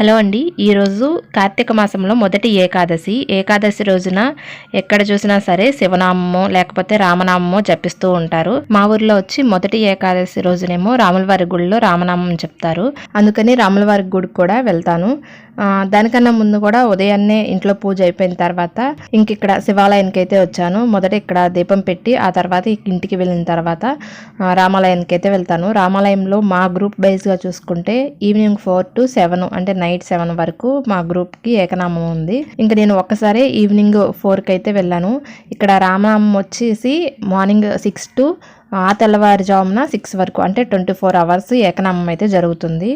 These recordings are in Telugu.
హలో అండి. ఈరోజు కార్తీక మాసంలో మొదటి ఏకాదశి రోజున ఎక్కడ చూసినా సరే శివనామమో లేకపోతే రామనామమో జపిస్తూ ఉంటారు. మా ఊర్లో వచ్చి మొదటి ఏకాదశి రోజునేమో రాములవారి గుడిలో రామనామం చెప్తారు. అందుకని రాములవారి గుడికి కూడా వెళ్తాను. దానికన్నా ముందు కూడా ఉదయాన్నే ఇంట్లో పూజ అయిపోయిన తర్వాత ఇక్కడ శివాలయానికి అయితే వచ్చాను. మొదట ఇక్కడ దీపం పెట్టి ఆ తర్వాత ఇంటికి వెళ్ళిన తర్వాత రామాలయానికి అయితే వెళ్తాను. రామాలయంలో మా గ్రూప్ వైజ్గా చూసుకుంటే ఈవినింగ్ 4 to 7 అంటే నైట్ 7 వరకు మా గ్రూప్కి ఏకనామం ఉంది. ఇంకా నేను ఒక్కసారి ఈవినింగ్ 4కి అయితే వెళ్ళాను. ఇక్కడ రామనామం వచ్చేసి మార్నింగ్ 6 to ఆ తెల్లవారుజామున 6 వరకు అంటే 24 hours ఏకనామం అయితే జరుగుతుంది.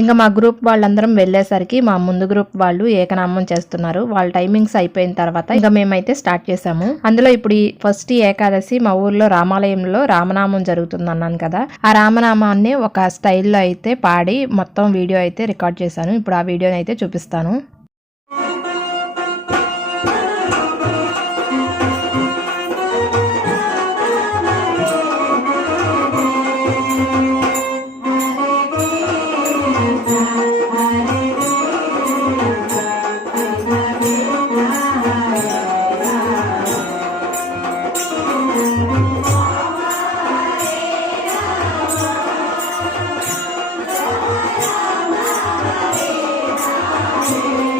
ఇంకా మా గ్రూప్ వాళ్ళందరం వెళ్ళేసరికి మా ముందు గ్రూప్ వాళ్ళు ఏకనామం చేస్తున్నారు. వాళ్ళ టైమింగ్స్ అయిపోయిన తర్వాత ఇంకా మేమైతే స్టార్ట్ చేసాము. అందులో ఇప్పుడు ఈ ఫస్ట్ ఏకాదశి మా ఊర్లో రామాలయంలో రామనామం జరుగుతుంది అన్నాను కదా, ఆ రామనామాన్ని ఒక స్టైల్లో అయితే పాడి మొత్తం వీడియో అయితే రికార్డ్ చేశాను. ఇప్పుడు ఆ వీడియోని అయితే చూపిస్తాను. Hare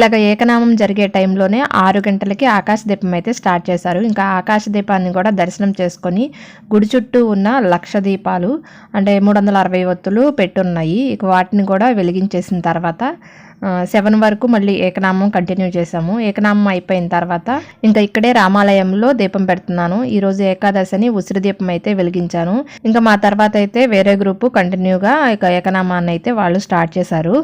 ఇలాగ ఏకనామం జరిగే టైంలోనే 6 గంటలకి ఆకాశ దీపం అయితే స్టార్ట్ చేశారు. ఇంకా ఆకాశ దీపాన్ని కూడా దర్శనం చేసుకొని గుడి చుట్టూ ఉన్న 1,00,000 దీపాలు అంటే 360 ఒత్తులు పెట్టున్నాయి. ఇక వాటిని కూడా వెలిగించేసిన తర్వాత 7 వరకు మళ్ళీ ఏకనామం కంటిన్యూ చేసాము. ఏకనామం అయిపోయిన తర్వాత ఇంకా ఇక్కడే రామాలయంలో దీపం పెడుతున్నాను. ఈరోజు ఏకాదశి అని ఉసిరి దీపం అయితే వెలిగించాను. ఇంకా మా తర్వాత అయితే వేరే గ్రూపు కంటిన్యూగా ఇక ఏకనామాన్ని అయితే వాళ్ళు స్టార్ట్ చేశారు.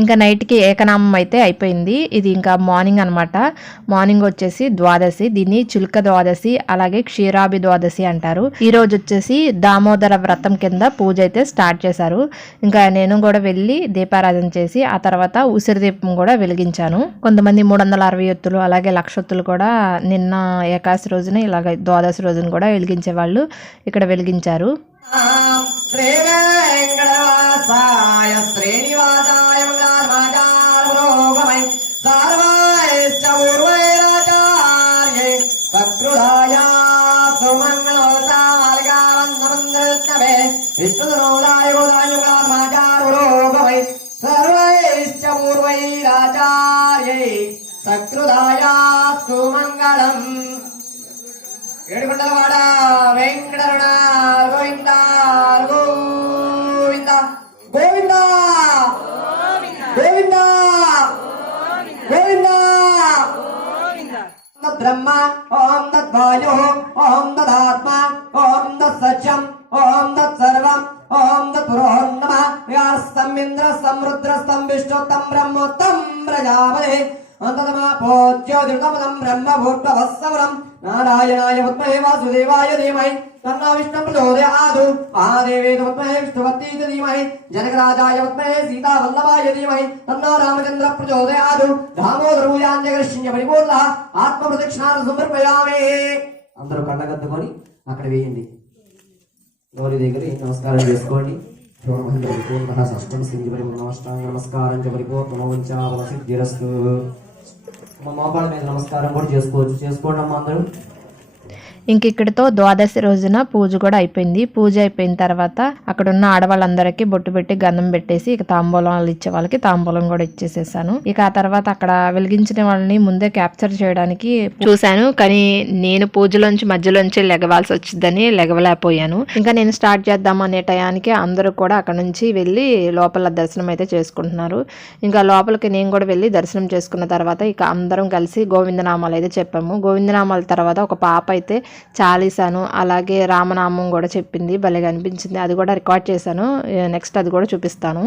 ఇంకా నైట్కి ఏకనామం అయితే అయిపోయింది. ఇది ఇంకా మార్నింగ్ అనమాట. మార్నింగ్ వచ్చేసి ద్వాదశి, దీన్ని చిలుక ద్వాదశి అలాగే క్షీరాభి ద్వాదశి అంటారు. ఈ రోజు వచ్చేసి దామోదర వ్రతం కింద పూజ అయితే స్టార్ట్ చేశారు. ఇంకా నేను కూడా వెళ్ళి దీపారాధన చేసి ఆ తర్వాత ఉసిరి దీపం కూడా వెలిగించాను. కొంతమంది 360 ఒత్తులు అలాగే 1,00,000 ఒత్తులు కూడా నిన్న ఏకాదశి రోజున ఇలాగ ద్వాదశి రోజున కూడా వెలిగించే వాళ్ళు ఇక్కడ వెలిగించారు. సకృదాయాస్తు మంగళం. ఏడుకొండలవాడ వెంకటరమణ గోవింద గోవింద గోవింద గోవింద గోవింద. బ్రహ్మ ఓం తద్వాయు ఓం తదాత్మ ఓం తత్సత్యం ఓం తత్సర్వం ఓం తత్పురోహం నమః. స్తమింద్రస్తం రుద్రస్తం విష్ణుత్తం బ్రహ్మోత్తం ప్రజాపతి అంతమోజ్యోతిర్గమనం బ్రహ్మభూత్వవత్సవరం. నారాయణాయ విద్మహే వాసుదేవాయ ధీమహి తన్నో విష్ణుః ప్రచోదయాత్. మహాదేవే విద్మహే విష్ణుపత్ని ధీమహి జనకరాజాయ విద్మహే సీతావల్లభాయ ధీమహి తన్నో రామచంద్ర ప్రచోదయాత్. దామోదరూయాంజగృష్య పరిపూర్ణ ఆత్మ ప్రదక్షిణాలు సమర్పయామి. అందరూ కళ్ళగద్దుకొని అక్కడ వేయండి. గౌరీ దగ్గర నమస్కారం చేసుకోండి. షష్టం సింగి నమస్కారం నమస్కారం పరిపూర్ణమోంచాసిద్ధిరస్తు. మోపాళ్ళ మీద నమస్కారం కూడా చేసుకోవచ్చు, చేసుకోండి అమ్మ అందరూ. ఇంక ఇక్కడితో ద్వాదశి రోజున పూజ కూడా అయిపోయింది. పూజ అయిపోయిన తర్వాత అక్కడ ఉన్న ఆడవాళ్ళందరికీ బొట్టు పెట్టి గంధం పెట్టేసి ఇక తాంబూలాలు ఇచ్చే వాళ్ళకి తాంబూలం కూడా ఇచ్చేసేసాను. ఇక ఆ తర్వాత అక్కడ వెలిగించిన వాళ్ళని ముందే క్యాప్చర్ చేయడానికి చూశాను, కానీ నేను పూజలోంచి మధ్యలోంచి లెగవాల్సి వచ్చిందని లెగవలేకపోయాను. ఇంకా నేను స్టార్ట్ చేద్దాం అనే టయానికి అందరూ కూడా అక్కడ నుంచి వెళ్ళి లోపల దర్శనం అయితే చేసుకుంటున్నారు. ఇంకా లోపలికి నేను కూడా వెళ్ళి దర్శనం చేసుకున్న తర్వాత ఇక అందరం కలిసి గోవిందనామాలు అయితే చెప్పాము. గోవిందనామాల తర్వాత ఒక పాప అయితే చాలీసాను అలాగే రామనామం కూడా చెప్పింది. భలేగా అనిపించింది. అది కూడా రికార్డ్ చేశాను. నెక్స్ట్ అది కూడా చూపిస్తాను.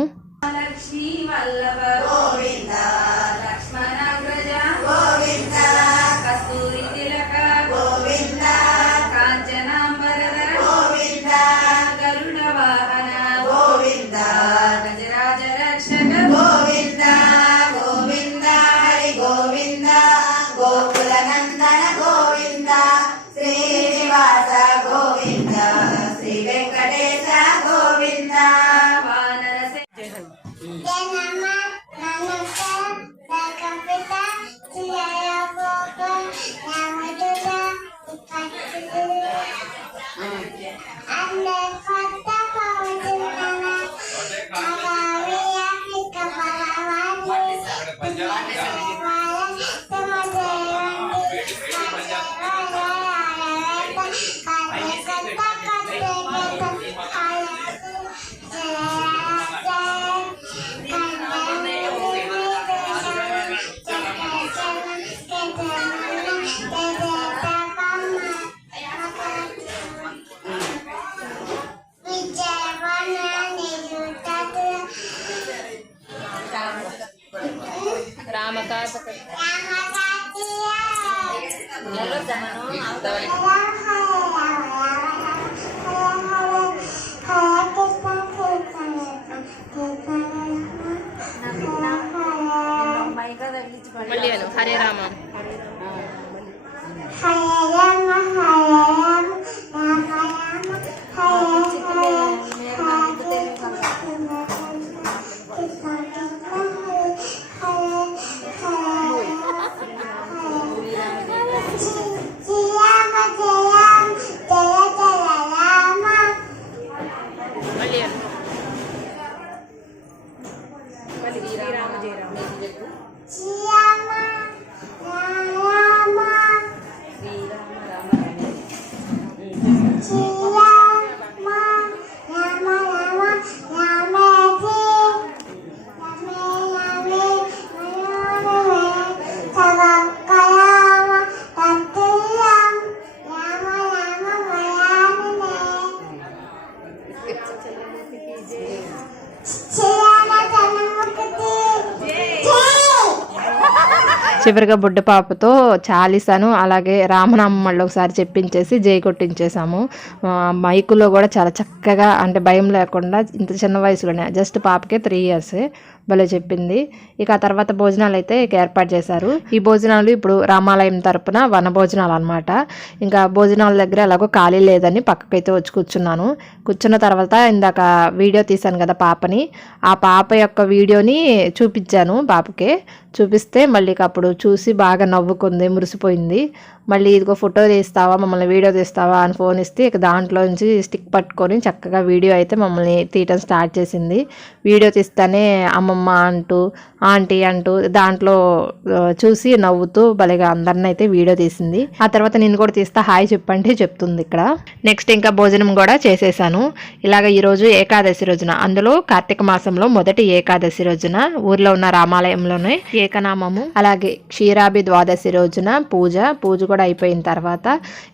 హరే రామ చివరిగా బుడ్డ పాపతో చాలీసాను అలాగే రామనామం మళ్ళీ ఒకసారి చెప్పించేసి జై కొట్టించేసాము. మైకులో కూడా చాలా చక్కగా అంటే భయం లేకుండా ఇంత చిన్న వయసులోనే జస్ట్ పాపకే 3 years భలే చెప్పింది. ఇక ఆ తర్వాత భోజనాలు అయితే ఏర్పాటు చేశారు. ఈ భోజనాలు ఇప్పుడు రామాలయం తరపున వన భోజనాలు అనమాట. ఇంకా భోజనాల దగ్గర ఎలాగో ఖాళీ లేదని పక్కకైతే వచ్చి కూర్చున్నాను. కూర్చున్న తర్వాత ఇందాక వీడియో తీశాను కదా పాపని, ఆ పాప యొక్క వీడియోని చూపించాను పాపకే. చూపిస్తే మళ్ళీ అప్పుడు చూసి బాగా నవ్వుకుంది, మురిసిపోయింది. మళ్ళీ ఇదిగో ఫోటో తీస్తావా, మమ్మల్ని వీడియో తీస్తావా అని ఫోన్ ఇస్తే ఇక దాంట్లో నుంచి స్టిక్ పట్టుకొని చక్కగా వీడియో అయితే మమ్మల్ని తీయటం స్టార్ట్ చేసింది. వీడియో తీస్తానే అమ్మమ్మ అంటూ ఆంటీ అంటూ దాంట్లో చూసి నవ్వుతూ భలేగా అందరిని అయితే వీడియో తీసింది. ఆ తర్వాత నేను కూడా తీస్తా హాయ్ చెప్పంటే చెప్తుంది ఇక్కడ. నెక్స్ట్ ఇంకా భోజనం కూడా చేసేసాను. ఇలాగ ఈరోజు ఏకాదశి రోజున, అందులో కార్తీక మాసంలో మొదటి ఏకాదశి రోజున ఊర్లో ఉన్న రామాలయంలోనే ఏకనామము అలాగే క్షీరాభి ద్వాదశి రోజున పూజ కూడా అయిపోయిన తర్వాత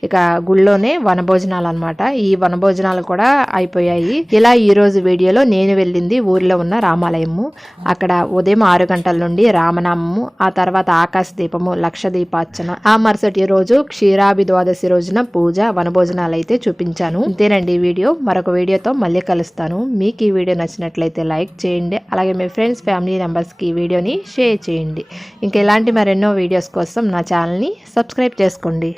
ఇక గుళ్ళోనే వనభోజనాలు అనమాట. ఈ వనభోజనాలు కూడా అయిపోయాయి. ఇలా ఈ రోజు వీడియోలో నేను వెళ్ళింది ఊర్లో ఉన్న రామాలయము. అక్కడ ఉదయం 6 గంటల నుండి రామనామము, ఆ తర్వాత ఆకాశ దీపము, లక్ష దీపార్చన, ఆ మరుసటి రోజు క్షీరాభి ద్వాదశి రోజున పూజ వనభోజనాలు అయితే చూపించాను. ఇంతేనండి ఈ వీడియో. మరొక వీడియోతో మళ్ళీ కలుస్తాను. మీకు ఈ వీడియో నచ్చినట్లయితే లైక్ చేయండి. అలాగే మీ ఫ్రెండ్స్ ఫ్యామిలీ మెంబర్స్కి ఈ వీడియోని షేర్ చేయండి. ఇంకా ఇలాంటి మరెన్నో వీడియోస్ కోసం నా ఛానల్ని సబ్స్క్రైబ్ చేసుకోండి.